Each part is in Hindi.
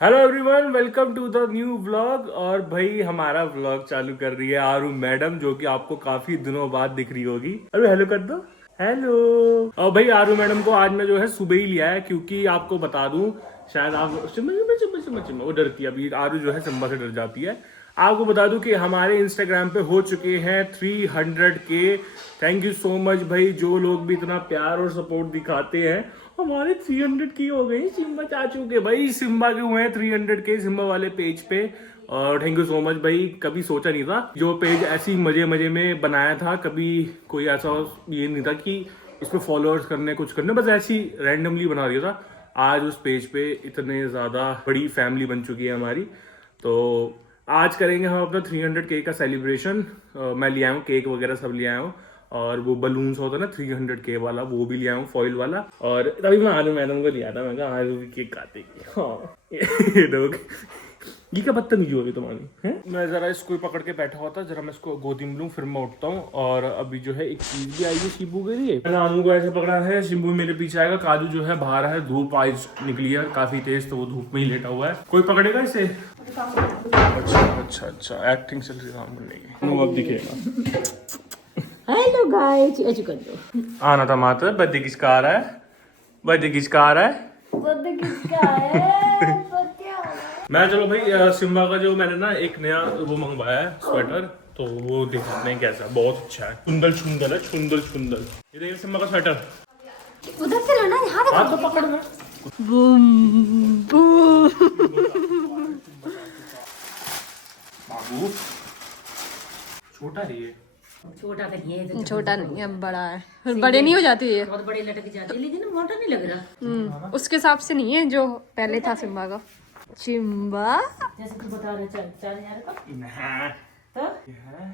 Hello everyone, welcome to the new vlog. और भाई हमारा व्लॉग चालू कर रही है आरू मैडम, जो कि आपको काफी दिनों बाद दिख रही होगी। अरे हेलो कर दो, हेलो। और भाई आरू मैडम को आज मैं जो है सुबह ही लिया है, क्योंकि आपको बता दूं, शायद आप वो डरती है अभी। आरू जो है सिम्बा से डर जाती है। आपको बता दूं कि हमारे इंस्टाग्राम पे हो चुके हैं 300 के। थैंक यू सो मच भाई, जो लोग भी इतना प्यार और सपोर्ट दिखाते हैं। हमारे 300 की हो गई सिम्बा चाचू के। भाई सिम्बा के हुए हैं 300 के सिम्बा वाले पेज पे। और थैंक यू सो मच भाई। कभी सोचा नहीं था, जो पेज ऐसी मजे मजे में बनाया था, कभी कोई ऐसा ये नहीं था कि इसमें फॉलोअर्स करने कुछ करने, बस ऐसी रैंडमली बना दिया था। आज उस पेज पे इतने ज्यादा बड़ी फैमिली बन चुकी है हमारी। तो आज करेंगे हम अपना 300 के का सेलिब्रेशन। मैं ले आया हूँ केक वगैरह सब ले आया हूँ, और वो बलून्स होता है ना 300 के वाला, वो भी ले आया हूँ फॉइल वाला। और तभी मैं आलू मैडम को लिया था, मैं कहा आलू भी केक काटे की। हाँ ये लोग, ये क्या बदतमीजी हो रही तुम्हारी है। मैं जरा इसको ही पकड़ के बैठा हुआ था, जरा मैं इसको गोदी में लूँ, फिर मैं उठता हूँ। और अभी जो है एक चीज भी आई है शिबू के लिए। मैंने आलू को ऐसे पकड़ा है, शिबू मेरे पीछे आएगा। काजू जो है बाहर है, धूप आज निकली है काफी तेज, तो वो धूप में ही लेटा हुआ है। कोई पकड़ेगा इसे? अच्छा अच्छा अच्छा, एक्टिंग चल रही है काम करने की। अब दिखेगा। हेलो गाइस, ऐसे कर दो। आना था माता, बर्थडे किसका आ रहा है? बर्थडे किसका आ रहा है? बर्थडे किसका है? बर्थडे आ रहा है। मैं चलो भाई सिम्बा का जो मैंने ना एक नया वो मंगवाया है स्वेटर, तो वो देखते हैं कैसा। बहुत अच्छा है, सुंदर सुंदर है, सुंदर सुंदर। ये देखिए सिम्बा का स्वेटर। उधर से लाना, यहाँ देखो। हाथ तो पकड़ना। Boom boom. बाबू छोटा है ये। छोटा तो नहीं है, छोटा नहीं है, बड़ा है। फिर बड़े नहीं हो जाते ये? बहुत बड़े लटक जाते हैं, लेकिन मोटा नहीं लग रहा। उसके हिसाब से नहीं है जो पहले था सिम्बा का। सिम्बा जैसे तू बता रहे 4,000 का, नहीं, तो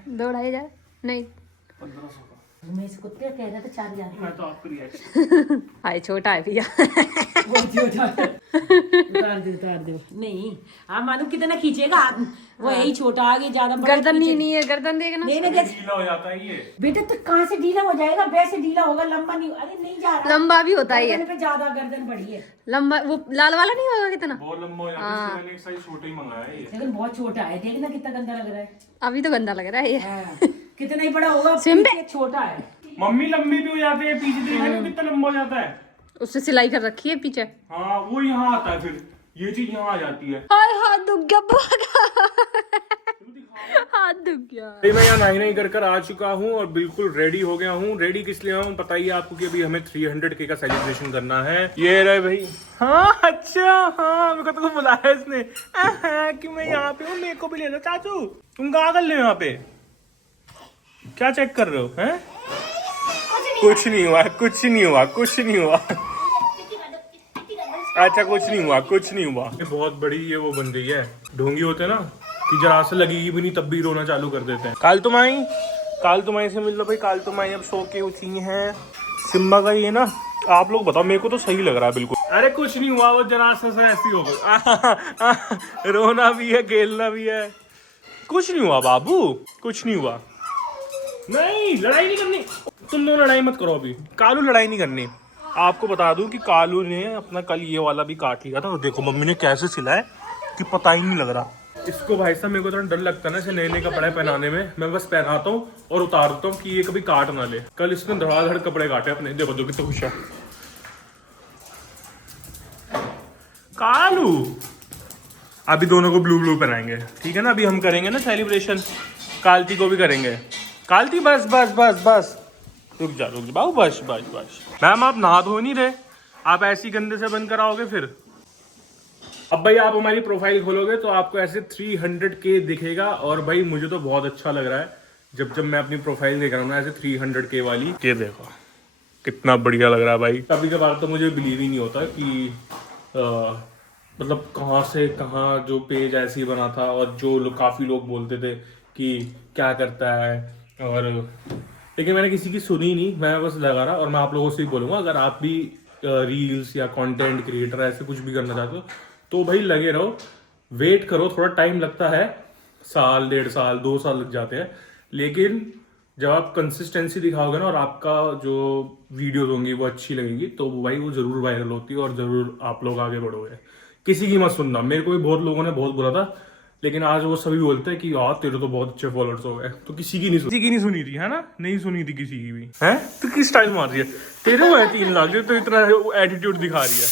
2-2.5 नहीं। 1500 का। मैं इस कुत्ते कह रहा था 4,000 मैं तो आपको रिएक्शन। हाय छोटा है भैया। उतार दो नहीं। आप मालूम कितना खींचेगा, वो यही छोटा आगे ज्यादा बड़ा गर्दन नहीं है, गर्दन देखना। नहीं नहीं जैसे ढीला हो जाता है ये। बेटा, तो कहाँ से ढीला हो जाएगा? वैसे ढीला होगा, लंबा नहीं। अरे नहीं जा रहा, लंबा भी होता ही गर्दन है। पे ज्यादा गर्दन बड़ी है। लंबा वो लाल वाला नहीं होगा कितना? बहुत लंबा हो जाता है, इसलिए मैंने एक साइज छोटा ही मंगाया है ये। लेकिन बहुत छोटा है, देखना कितना गंदा लग रहा है। अभी तो गंदा लग रहा है ये। हाँ, कितना ही बड़ा होगा, सिम्बे? पीछे छोटा है। मम्मी लंबी भी हो जाती है, पीछे देखा नहीं कितना लंबा हो जाता है। उससे सिलाई कर रखी है पीछे। हाँ वो यहाँ आता है, फिर ये चीज यहाँ आ जाती है। हाय हाथ दुख गया बहुत। हाथ दुख गया। अभी मैं यहाँ नहीं कर कर आ चुका हूँ और बिल्कुल रेडी हो गया हूँ। रेडी किस लिए हूँ पता ही है आपको, कि अभी हमें 300 के का सेलिब्रेशन करना है। ये रहे भाई। हाँ अच्छा, हाँ मेरे को तो बुलाया इसने कि मैं यहाँ पे हूँ, मेरे को भी ले लो चाचू। तुम कहाँ कर ले यहाँ पे? क्या चेक कर रहे हो? हैं? कुछ नहीं हुआ, कुछ नहीं हुआ, कुछ नहीं हुआ। अच्छा कुछ नहीं हुआ, कुछ नहीं हुआ। ये बहुत बड़ी ये वो बन गई है, ढोंगी होते हैं ना, कि जरा से लगेगी भी नहीं तब भी रोना चालू कर देते हैं। काल तुमाई से मिल लो भाई। काल तुमाई अब सो के उठी हैं। सिम्बा का ये ना, आप लोग बताओ, मेरे को तो सही लग रहा है बिल्कुल। अरे कुछ नहीं हुआ, वो जरा से ऐसी हो गई। रोना भी है, खेलना भी है। कुछ नहीं हुआ बाबू, कुछ नहीं हुआ। नहीं लड़ाई नहीं करनी, तुम दोनों लड़ाई मत करो अभी। कालू लड़ाई नहीं करनी। आपको बता दूं कि कालू ने अपना कल ये वाला भी काट लिया था, और देखो मम्मी ने कैसे सिलाया कि पता ही नहीं लग रहा। इसको भाई साहब मेरे को थोड़ा डर लगता है ना इसे नए नए कपड़े पहनाने में। मैं बस पहनाता हूँ और उतार देता हूँ कि ये कभी काट ना ले। कल इसने धड़ाधड़ कपड़े काटे अपने, देखो जो कितना खुश है कालू। अभी दोनों को ब्लू ब्लू पहनाएंगे, ठीक है ना। अभी हम करेंगे ना सेलिब्रेशन, कालती को भी करेंगे। कालती बस बस बस बस, रुक जा बाबू, बस बस बस। मैम आप नहा धो नहीं रहे, आप ऐसी गंदे से बंद कराओगे फिर। अब भाई आप हमारी प्रोफाइल खोलोगे तो आपको ऐसे 300 के दिखेगा। और भाई मुझे तो बहुत अच्छा लग रहा है जब जब मैं अपनी प्रोफाइल देख रहा हूँ ना ऐसे 300 के वाली। ये देखो कितना बढ़िया लग रहा है भाई। कभी कभार तो मुझे बिलीव ही नहीं होता कि मतलब कहाँ से कहाँ जो पेज ऐसे ही बना था, और जो काफ़ी लोग बोलते थे कि क्या करता है, और लेकिन मैंने किसी की सुनी नहीं, मैं बस लगा रहा। और मैं आप लोगों से ही बोलूँगा, अगर आप भी रील्स या कंटेंट क्रिएटर ऐसे कुछ भी करना चाहते हो तो भाई लगे रहो, वेट करो, थोड़ा टाइम लगता है, साल 1.5 साल 2 साल लग जाते हैं। लेकिन जब आप कंसिस्टेंसी दिखाओगे ना और आपका जो वीडियोस होंगी वो अच्छी लगेंगी, तो भाई वो जरूर वायरल होती है और जरूर आप लोग आगे बढ़ोगे। किसी की मत सुनना। मेरे को भी बहुत लोगों ने बहुत बोला था, लेकिन आज वो सभी बोलते हैं कि यार तेरे तो बहुत अच्छे फॉलोअर्स हो गए। तो किसी की नहीं सुनी थी, है ना? नहीं सुनी थी किसी की भी। है तो किस स्टाइल मार रही है? तेरे वो है 3 लाख, तो इतना एटीट्यूड दिखा रही है।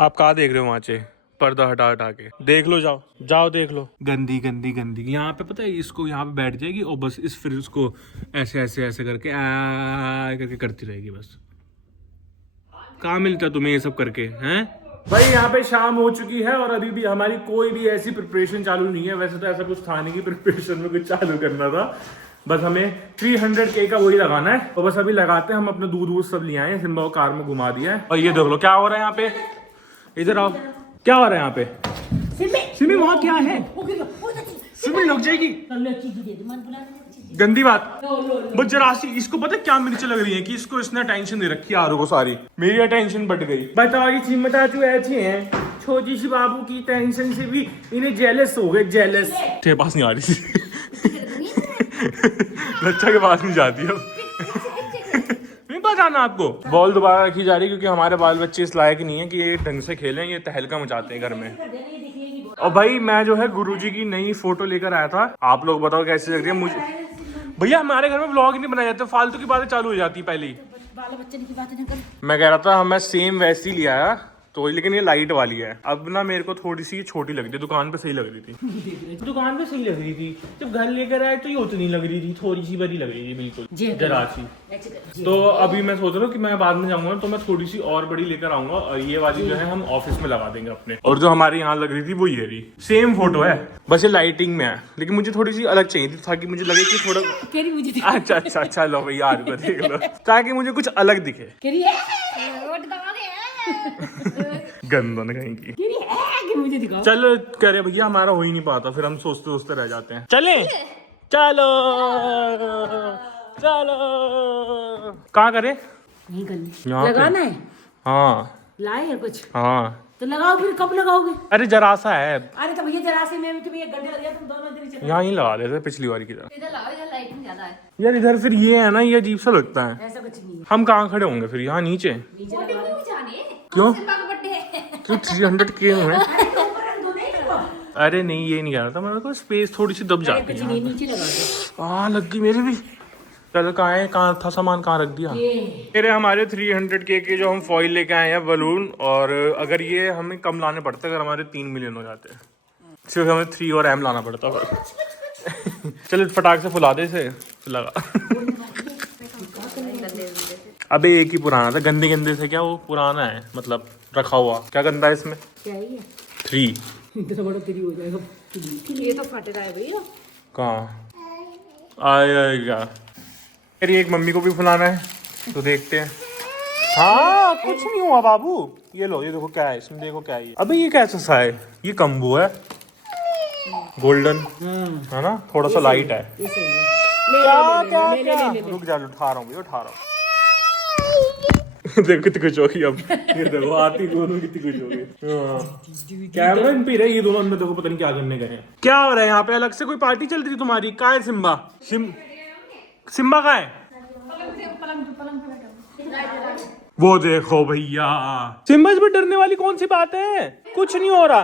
आप कहाँ देख रहे हो? वहां से पर्दा हटा हटा के देख लो, जाओ जाओ देख लो। गंदी गंदी गंदी। यहाँ पे पता है, इसको यहाँ पे बैठ जाएगी और बस फिर उसको ऐसे ऐसे ऐसे करके करके करती रहेगी बस। कहाँ मिलता है तुम्हें ये सब करके? हैं भाई यहाँ पे शाम हो चुकी है और अभी भी हमारी कोई भी ऐसी प्रिपरेशन चालू नहीं है। वैसे तो ऐसा कुछ था नहीं कि प्रिपरेशन में कुछ चालू करना था, बस हमें 300K का वही लगाना है। तो बस अभी लगाते हैं। हम अपने दूध सब ले आए हैं, सिम्बा को कार में घुमा दिया है। और ये देख लो क्या हो रहा है यहाँ पे। इधर आओ, क्या हो रहा है यहाँ पे? सिमी वहाँ क्या है? सिमी लग जाएगी। गंदी बात। बस जरा सी इसको पता क्या मिर्च लग रही है कि इसको इसने टेंशन दे रखी है आरू को सारी। मेरी अटेंशन बट गई। बताओ ये चिमटा जो ऐसी है, छोटी सी बाबू की टेंशन से भी इन्हें जेलस हो गए। जेलस तेरे पास नहीं आ रही थी। बच्चा के पास नहीं जाती अब। नहीं पता जाना आपको। बॉल दोबारा रखी जा रही है क्योंकि हमारे बाल बच्चे इस लायक नहीं है कि ये ढंग से खेलें। ये तहलका मचाते हैं घर में। और भाई मैं जो है गुरुजी की नई फोटो लेकर आया था। आप लोग बताओ कैसी लग रही है मुझे? भैया हमारे घर में व्लॉग नहीं बनाए जाते, फालतू की बातें चालू हो जाती पहले ही। मैं कह रहा था मैं सेम वैसी लिया है तो, लेकिन ये लाइट वाली है। अब ना मेरे को थोड़ी सी छोटी लग रही है। दुकान पे सही लग रही थी। दुकान पे सही लग रही थी, जब घर लेकर आए तो ये उतनी लग रही थी, थोड़ी सी बड़ी लग रही थी, बिल्कुल जरा सी। तो अभी मैं सोच रहा हूँ कि मैं बाद में जाऊंगा तो मैं थोड़ी सी और बड़ी लेकर आऊंगा और ये वाली जो है हम ऑफिस में लगा देंगे अपने। और जो हमारे यहाँ लग रही थी वो ये रही। सेम फोटो है, बस ये लाइटिंग में है, लेकिन मुझे थोड़ी सी अलग चाहिए थी ताकि मुझे लगे कि थोड़ा अच्छा अच्छा अच्छा लो भैया यार को देख लो, ताकि मुझे कुछ अलग दिखे। गंदन कहीं की। मुझे दिखाओ। चलो कह रहे भैया हमारा हो ही नहीं पाता, फिर हम सोचते सोचते रह जाते हैं। चले चलो चलो। कहाँ करे? लगाना है। हाँ लाए है कुछ? हाँ तो लगाओ फिर। कब लगाओगे? अरे जरा सा है। अरे तो भैया जरा से में तुम्हें 1 घंटे लग गया, तुम दोनों दिन यहाँ ही लगा देते पिछली बार की तरह। इधर लाओ, इधर लाइटिंग ज्यादा है। यार इधर फिर ये है ना, ये अजीब सा लगता है। ऐसा कुछ नहीं है। हम कहाँ खड़े होंगे फिर? यहाँ नीचे? क्यों? क्यों 300K में? अरे नहीं ये नहीं कह रहा था, मेरे को स्पेस थोड़ी सी दब जाती है। नीचे लगा दो। लग गई मेरे भी। चलो कहाँ था सामान, कहाँ रख दिया? मेरे हमारे 300K के जो हम फॉइल लेके आए हैं बलून, और अगर ये हमें कम लाने पड़ते अगर हमारे 3 मिलियन हो जाते हैं, सिर्फ हमें 3 और M लाना पड़ता है। चलो फटाक से फुला दे इसे। लगा अबे एक ही पुराना था, गंदे गंदे से क्या वो पुराना है, मतलब रखा हुआ। क्या गंदा है इसमें? क्या है ये? 3 इतना बड़ा 3 हो जाएगा। ये तो फट रहा है भैया। कहाँ आएगा? अरे एक मम्मी को भी फुलाना है तो देखते हैं। हाँ कुछ नहीं हुआ बाबू। ये लो, ये देखो क्या है इसमें, देखो क्या है ये। अबे ये कैसा सा है? ये कम्बो है, गोल्डन है ना, थोड़ा सा लाइट है। क्या रुक जा, उठा रहा हूँ उठा रहा हूँ। देखो कितनी कुछ होगी अब। ये देखो आती दोनों कितनी कुछ होगी। कैमरा इन पे रहे ये दोनों, अंदर देखो पता नहीं क्या करने गए हैं। क्या हो रहा है यहाँ पे? अलग से कोई पार्टी चल रही तुम्हारी? कहाँ है सिम्बा? सिम्बा कहाँ है? वो देखो भैया, सिम्बा इसमें डरने वाली कौन सी बात है? कुछ नहीं हो रहा,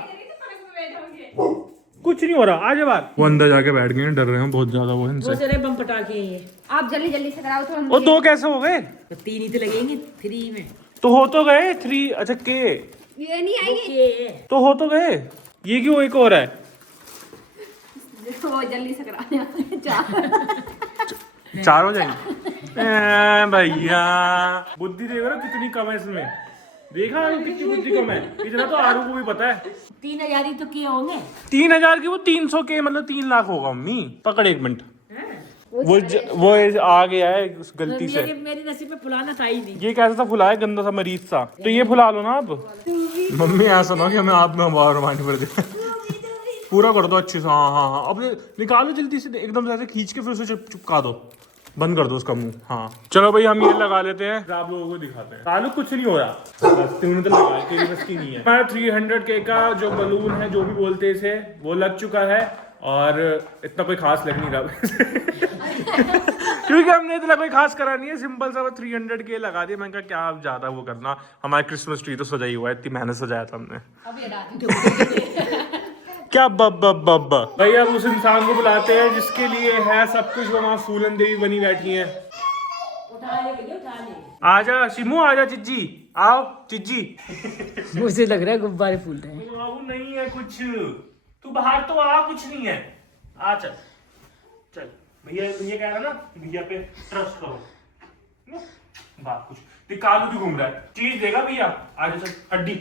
कुछ नहीं हो रहा। आजा बाहर। वो अंदर जाके बैठ गए, डर रहे हैं बहुत ज्यादा वो इनसे। बहुत सारे बम पटाखे हैं ये। आप जल्दी जल्दी से कराओ तो हम। और 2 कैसे हो गए? 3 ही तो लगेंगे फ्री में। तो हो तो गए 3। अच्छा के ये नहीं आएगी तो हो तो गए। ये क्यों एक और है? वो जल्दी से कराने वाले 4 हो जाएंगे। भैया बुद्धि देख रहे हो कितनी कम है इसमें? देखा आरू कितनी बुद्धि कम है? इतना तो आरू को भी पता है। 3000 ही तो किए होंगे। 3000 की वो 300K मतलब 3 लाख होगा। मम्मी पकड़ 1 मिनट। वो आ गया है गलती से। मेरी नसीब में फुलाना था ही नहीं। ये कैसा सा फुला है, गंदा सा मरीज सा। तो ये फुला लो ना आप। मम्मी ऐसा ना कि हमें आप में रोमांटिक कर दे। पूरा कर दो अच्छे से। हाँ अब निकालो जल्दी से, एकदम से ऐसे खींच के फिर उसे चिपका दो, बंद कर दो उसका मुंह। हाँ चलो भाई हम ये लगा लेते हैं, आप लोगों को दिखाते हैं। ताल्लुक कुछ नहीं हो रहा, बस तूने तो लगाया, तेरी बस की नहीं है। हमारा 300K का जो बलून है, जो भी बोलते इसे, वो लग चुका है। और इतना कोई खास लग नहीं रहा क्योंकि हमने इतना कोई खास करा नहीं है, सिंपल सा 300 के लगा दिया। मैंने कहा क्या आप ज्यादा वो करना, हमारा क्रिसमस ट्री तो सजा ही हुआ है, इतनी मेहनत सजाया था हमने। क्या बब्बा भाई, अब उस इंसान को बुलाते हैं जिसके लिए है सब कुछ, वहाँ फूलन देवी बनी बैठी है। आजा शिमू, आजा चिज्जी, आओ चिज्जी। मुझे लग रहा है गुब्बारे फूल रहे हैं। बाबू नहीं है कुछ, तू बाहर तो आ, कुछ नहीं है, आ चल चल। भैया कह रहा ना, भैया पे ट्रस्ट करो। बात कुछ तो कालू भी घूम रहा है, चीज देगा भैया। आजा चल, हड्डी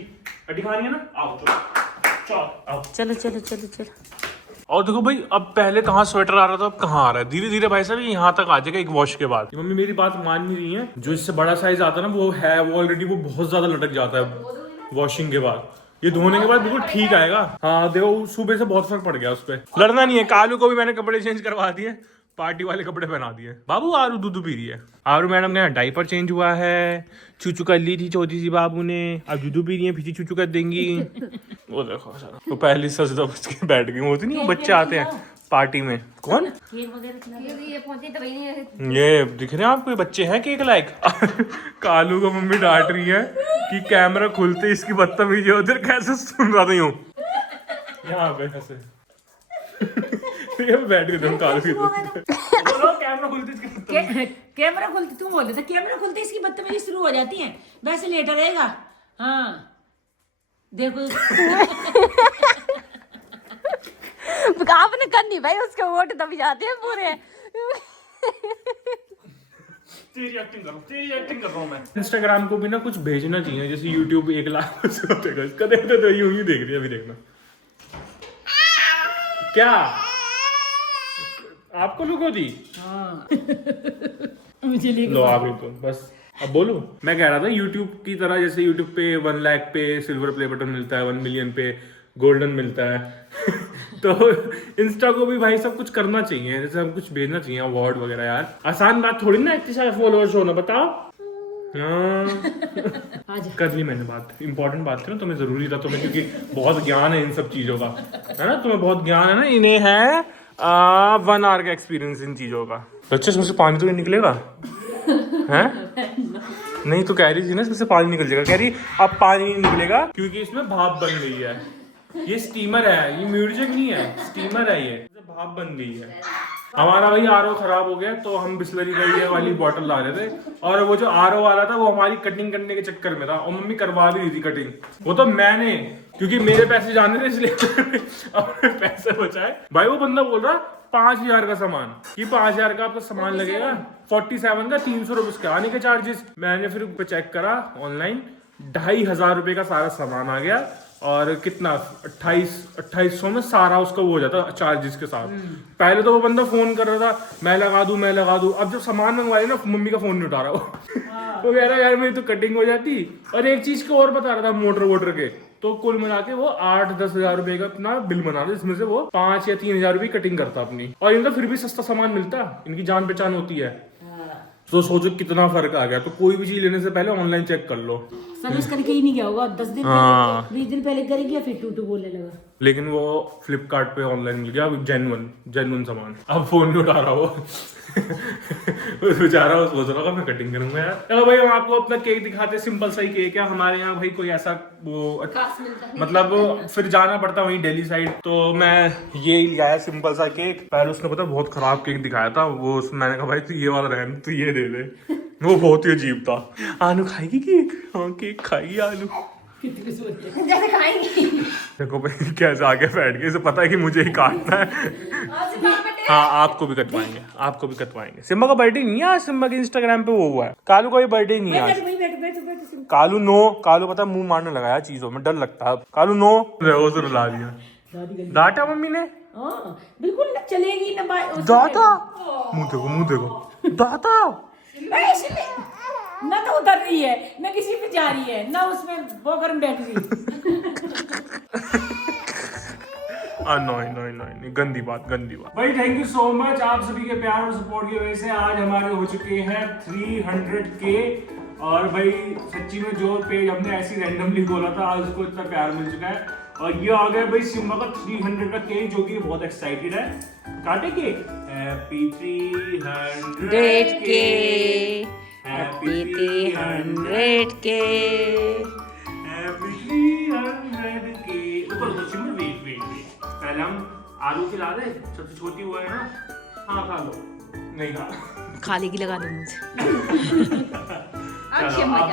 खानी है ना, आओ चलो आओ। चलो चलो चलो चलो। और देखो भाई, अब पहले कहाँ स्वेटर आ रहा था, अब कहाँ आ रहा है। धीरे धीरे भाई साहब यहाँ तक आ जाएगा एक वॉश के बाद। मम्मी मेरी बात मान नहीं रही है, जो इससे बड़ा साइज आता है ना वो है, वो ऑलरेडी वो बहुत ज्यादा लटक जाता है वॉशिंग के बाद। ये धोने के बाद बिल्कुल ठीक आएगा। हाँ देखो, सुबह से बहुत फर्क पड़ गया उस पर। लड़ना नहीं है, कालू को भी मैंने कपड़े चेंज करवा दिए, पार्टी वाले कपड़े पहना दिए। बाबू आरू दूध पी रही है। आरू मैडम का डाइपर चेंज हुआ है, चूचू कर ली थी छोटी सी बाबू ने, अब दूध पी रही है, फिर चूचू कर देंगी। वो देखो वो पहली सज दो उसके बैठ गई। होती नहीं, वो बच्चे आते हैं पार्टी में। कौन ये दिख रहे हैं आपको, ये बच्चे हैं केक लायक। कालू को मम्मी डांट रही है कि कैमरा खुलते इसकी बदतमीजी, उधर कैसे सुन रहा था यूं यहाँ पे कैसे बैठ के कालू की बोलो कैमरा खुलते कैमरा खुलते, तुम बोल रहे थे कैमरा खुलते इसकी बदतमीजी शुरू हो जाती है। वैसे लेटा रहेगा। हाँ देखो आपने कर नहीं भाई, उसके वोट तभी जाते हैं पूरे। तेरी एक्टिंग कर रहा हूँ मैं। इंस्टाग्राम को भी ना कुछ भेजना चाहिए, जैसे यूट्यूब 1 लाख इसका देखते तो यूं ही देख रही है। अभी देखना क्या आपको लुक होती। मुझे लो आ गई तो बस। अब बोलूं, मैं कह रहा था यूट्यूब की तरह, जैसे यूट्यूब पे 1 लाख पे सिल्वर प्ले बटन मिलता है, 1 मिलियन पे गोल्डन मिलता है तो इंस्टा को भी भाई सब कुछ करना चाहिए, जैसे हम कुछ भेजना चाहिए अवार्ड वगैरह। यार आसान बात थोड़ी ना इतने सारे फॉलोअर्स होना, बताओ। कर ली मैंने बात, इंपॉर्टेंट बात थी ना, तुम्हें जरूरी था तुम्हें, क्योंकि बहुत ज्ञान है इन सब चीजों का, है ना, तुम्हें बहुत ज्ञान है ना। इन्हें है 1 आवर का एक्सपीरियंस इन चीजों का। बच्चे इसमें से पानी तो नहीं निकलेगा है? नहीं तो कह रही थी ना इसमें से पानी निकल जाएगा, कह रही अब पानी नहीं निकलेगा क्योंकि इसमें भाप बन गई है। ये स्टीमर है, ये म्यूजिक नहीं है, स्टीमर है, ये भाप बन गई है। हमारा भाई आरओ खराब हो गया तो हम बिस्लरी का ये वाली बोतल ला रहे थे, और वो जो आरओ वाला था वो हमारी कटिंग करने के चक्कर में था, और मम्मी करवा भी रही थी कटिंग। वो तो मैंने, क्योंकि मेरे पैसे जाने थे इसलिए अपने पैसे बचाए। भाई वो बंदा बोल रहा 5000 का सामान, कि 5000 का आपका सामान लगेगा, 47 का 300 रुपए उसके आने के चार्जेस। मैंने फिर चेक करा ऑनलाइन, 2500 रुपए का सारा सामान आ गया, और कितना 2800 में सारा उसका वो हो जाता चार्जेस के साथ। पहले तो वो बंदा फोन कर रहा था मैं लगा दूं। अब जब सामान मंगवाया ना, मम्मी का फोन नहीं उठा रहा वो कह रहा यार मेरी तो कटिंग हो जाती। और एक चीज को और बता रहा था मोटर वोटर के, तो कुल मिला के वो 8-10 हजार रुपए का अपना बिल बना था, जिसमें से वो 5 या 3 हजार रुपए कटिंग करता अपनी, और इनका फिर भी सस्ता सामान मिलता, इनकी जान पहचान होती है। तो सोचो कितना फर्क आ गया। तो कोई भी चीज लेने से पहले ऑनलाइन चेक कर लो। सर्विस करके ही नहीं गया होगा, 10 दिन पहले 20 दिन पहले करेगी, या फिर टू बोलने लगा। लेकिन वो फ्लिपकार्ट पे ऑनलाइन मिल गया जेन्युइन सामान। अब फोन नहीं उठा रहा वो बेचारा वो सोच रहा मैं कटिंग करूंगा यार। चलो भाई हम आपको अपना केक दिखाते, सिंपल सा ही केक है हमारे यहाँ भाई, कोई ऐसा वो मतलब फिर जाना पड़ता वहीं दिल्ली साइड। तो मैं ये लिया सिंपल सा केक। पहले उसने पता बहुत खराब केक दिखाया था वो, मैंने कहा भाई तू ये वाला रहने, तू ये दे दे। वो बहुत ही अजीब था। आलू खाएगी केक? हाँ केक खाएगी आलू। जैसे खाएंगी। देखो भाई कैसे आगे बैठ गए, इसे पता है कि मुझे ही काटना है। हाँ आपको भी कटवाएंगे। सिम्बा का बर्थडे नहीं है आज, सिम्बा के इंस्टाग्राम पे वो हुआ है। कालू का भी बर्थडे नहीं है आज। कालू नो, कालू पता मुंह मारने लगा यार चीजों में, डर लगता है। कालू नो रोज रुला दिया। डांटा मम्मी ने? बिल्कुल ना चलेगी ना। डांटा, मुंह देखो डांटा। ना तो उतर रही है, ना किसी पे जा रही है, ना उसमें बोकर में बैठ रही। नहीं, गंदी बात। भाई थैंक यू सो मच आप सभी के प्यार और सपोर्ट की वजह से आज हमारे हो चुके हैं 300K। और भाई सच्ची में जो पेज हमने ऐसी रैंडमली खोला था, आज उसको इतना प्यार मिल चुका है। और ये आ गया भाई सिम्बा का 300 का केक, जो कि बहुत एक्साइटेड है। काटे केक। हैप्पी 300 के हैप्पी 300 के हैप्पी 300 के। रुको सिम्बा, वेट। पहले हम आलू खिला दे, सबसे छोटी वो है ना। हाँ खा लो। नहीं खा, खाली की लगा दो मुझे। चलो अब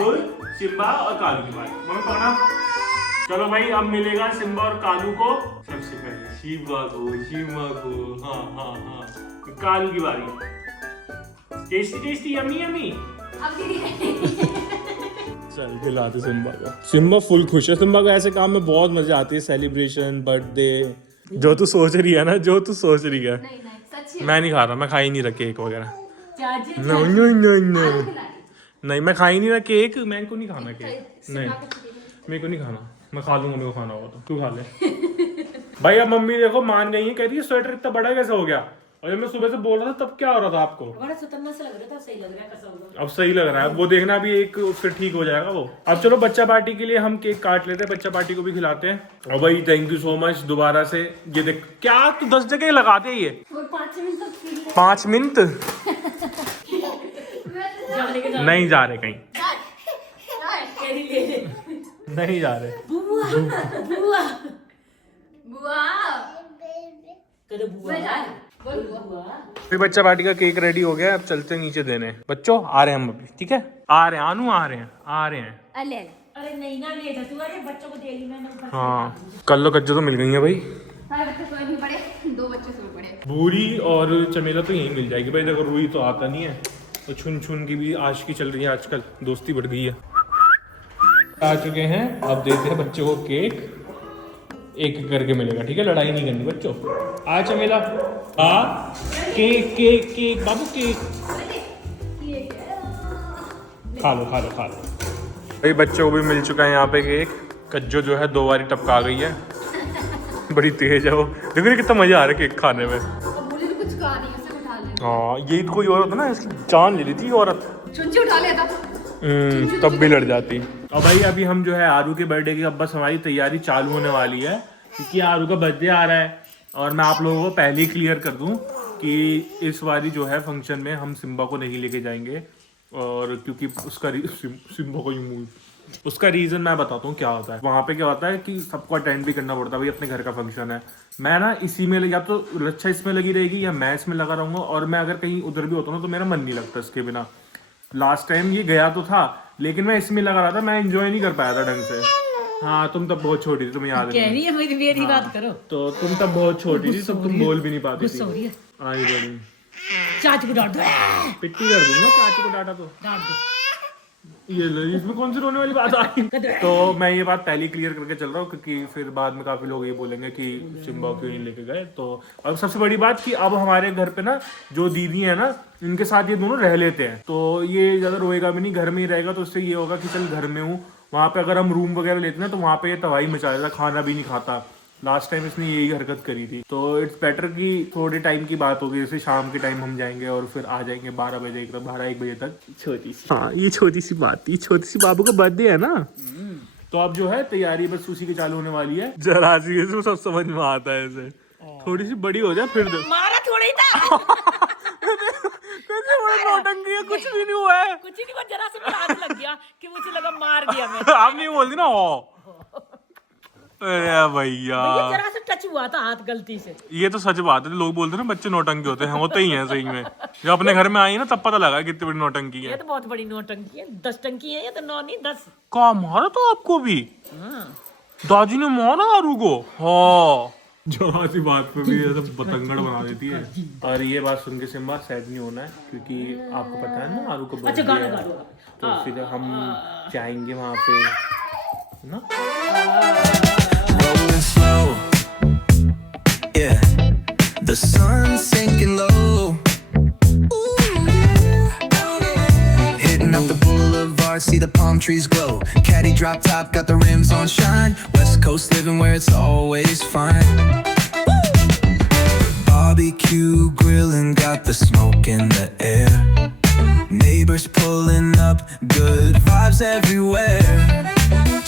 सिम्बा और कालू की बारी। मम्मी पकड़ा। चलो भाई, अब मिलेगा सिम्बा और कालू को। सबसे पहले शिवा को। हाँ कालू की बारी। Tasty yummy. अब दीदी चल खिलाते सिम्बा को। सिम्बा फुल खुश है। सिम्बा को ऐसे काम में बहुत मजा आती है, सेलिब्रेशन, बर्थडे। जो तू सोच रही है ना, नहीं सच मैं नहीं खा रहा, मैं खा ही नहीं रहा केक वगैरह। चाची नहीं मैं खा ही नहीं रहा केक। मैं को नहीं खाना केक, नहीं मेरे को नहीं खाना। मैं खा लूंगा, मेरे को खाना होगा तो तू खा ले। भाई अब मम्मी देखो मान गई है, कह रही है स्वेटर इतना बड़ा कैसे हो गया। और जब मैं सुबह से बोल रहा था तब क्या हो रहा था आपको? बड़ा सुतन्ना सा लग रहा था, सही लग रहा है कैसा होगा। अब सही लग रहा है, वो देखना भी एक फिर ठीक हो जाएगा वो। अब चलो बच्चा पार्टी के लिए हम केक काट लेते हैं, बच्चा पार्टी को भी खिलाते हैं। और भाई थैंक यू सो मच दोबारा से। ये देख क्या तू 10 जगह लगाते है ये 5 मिनट नहीं जा रहे कहीं, नहीं जा रहे। फिर बच्चा पार्टी का केक रेडी हो गया, अब चलते हैं नीचे देने। बच्चों आ रहे हैं हम अभी, ठीक है? आ रहे हैं आनू, आ रहे हैं। अरे नहीं ना ले तू, अरे बच्चों को दे ली मैंने। हाँ कल्लो कज्जो तो मिल गई है भाई। सारे बच्चे सोए नहीं पड़े, 2 बच्चे सोए पड़े। बूरी और चमेला तो यहीं मिल जाएगी भाई, देखो रूही तो आता नहीं है। तो छुन की भी आशिकी चल रही है आजकल, दोस्ती बढ़ गई है। आ चुके हैं, अब देते हैं बच्चों को केक। एक करके मिलेगा, ठीक है? लड़ाई नहीं करनी बच्चों। आ चमेला आ केक बाबू केक खा लो। भाई बच्चों को भी मिल चुका है यहाँ पे केक। कज्जो जो है 2 बारी टपका गई है, बड़ी तेज है वो। देखो कितना मजा आ रहा है केक खाने में। हाँ यही तो कोई औरत है ना, इसकी जान ले ली थी औरत, उठा लेता तब भी लड़ जाती। और भाई अभी हम जो है आरू के बर्थडे की अब बस हमारी तैयारी चालू होने वाली है, क्योंकि आरू का बर्थडे आ रहा है। और मैं आप लोगों को पहले ही क्लियर कर दूं कि इस बारी जो है फंक्शन में हम सिम्बा को नहीं लेके जाएंगे। और क्योंकि उसका सिम्बा को उसका रीज़न मैं बताता हूँ क्या होता है। वहाँ पे क्या होता है कि सबको अटेंड भी करना पड़ता है भाई, अपने घर का फंक्शन है। मैं ना इसी में या तो रक्षा इसमें लगी रहेगी या मैं इसमें लगा रहूँगा। और मैं अगर कहीं उधर भी होता हूँ तो मेरा मन नहीं लगता इसके बिना। लास्ट टाइम ये गया तो था, लेकिन मैं इसमें लगा रहा था, मैं एंजॉय नहीं कर पाया था ढंग से। हाँ तुम तब बहुत छोटी थी, तुम्हें याद कह रही है मेरी बात करो। तो तुम तब बहुत छोटी थी, तब तुम बोल भी नहीं पाती थी। आई बड़ी चाची को डांट दो, पिट्टी कर दूंगा चाची को, डांटा तो डांट दो। ये इसमें कौन सी रोने वाली बात आ रही? तो मैं ये बात पहले क्लियर करके चल रहा हूँ, क्योंकि फिर बाद में काफी लोग ये बोलेंगे कि सिम्बा क्यों नहीं लेके गए। तो अब सबसे बड़ी बात कि अब हमारे घर पे ना जो दीदी है ना, इनके साथ ये दोनों रह लेते हैं, तो ये ज्यादा रोएगा भी नहीं, घर में ही रहेगा। तो उससे ये होगा कि चल घर में हूँ, वहाँ पे अगर हम रूम वगैरह लेते ना तो वहाँ पे ये तबाही मचा देता, खाना भी नहीं खाता। लास्ट टाइम इसने यही हरकत करी थी। तो इट्स बेटर कि थोड़े टाइम की बात होगी, जैसे शाम के टाइम हम जाएंगे और फिर आ जाएंगे 12 बजे 1 बजे तक। छोटी सी, हाँ ये छोटी सी बात थी, छोटी सी बाबू का बर्थडे है ना। तो अब जो है तैयारी बस उसी की चालू होने वाली है। जरा सी इसमें सब समझ में आता है, ऐसे थोड़ी सी बड़ी हो जाए फिर मारा थोड़ी था। नौटंकी है, कुछ भी नहीं हुआ है, कुछ नहीं हुआ, जरा से आग लग गया कि मुझे लगा मार दिया मैं। आप नहीं बोलती ना हो। अरे भैया जरा से टच हुआ था हाथ गलती से। ये तो सच बात है, लोग बोलते हैं ना बच्चे नौटंकी होते हैं, होते ही हैं सही में। जब अपने घर में आई ना तब पता लगा कितनी बड़ी नौटंकी है। ये तो बहुत बड़ी नौटंकी है, 10 टंकी है ये तो, 9 नहीं 10। कहा मारा तो आपको भी? दादी ने मारा आरू को? हाँ जरा सी बात पे भी ऐसा बतंगड़ बना देती है। और ये बात सुन के सिम्बा सैड नहीं होना है, क्योंकि आपको पता है ना आरू को बर्थडे है, तो फिर हम जाएंगे वहाँ पे ना। Rolling slow, yeah. The sun's sinking low. Hitting up the boulevard, see the palm trees glow. Caddy drop top, got the rims on shine. West Coast living where it's always fine. Barbecue grilling, got the smoke in the air. Neighbors pulling up, good vibes everywhere.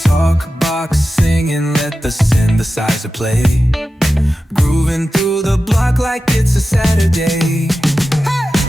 talk box singing, let the synthesizer play. Grooving through the block like it's a Saturday.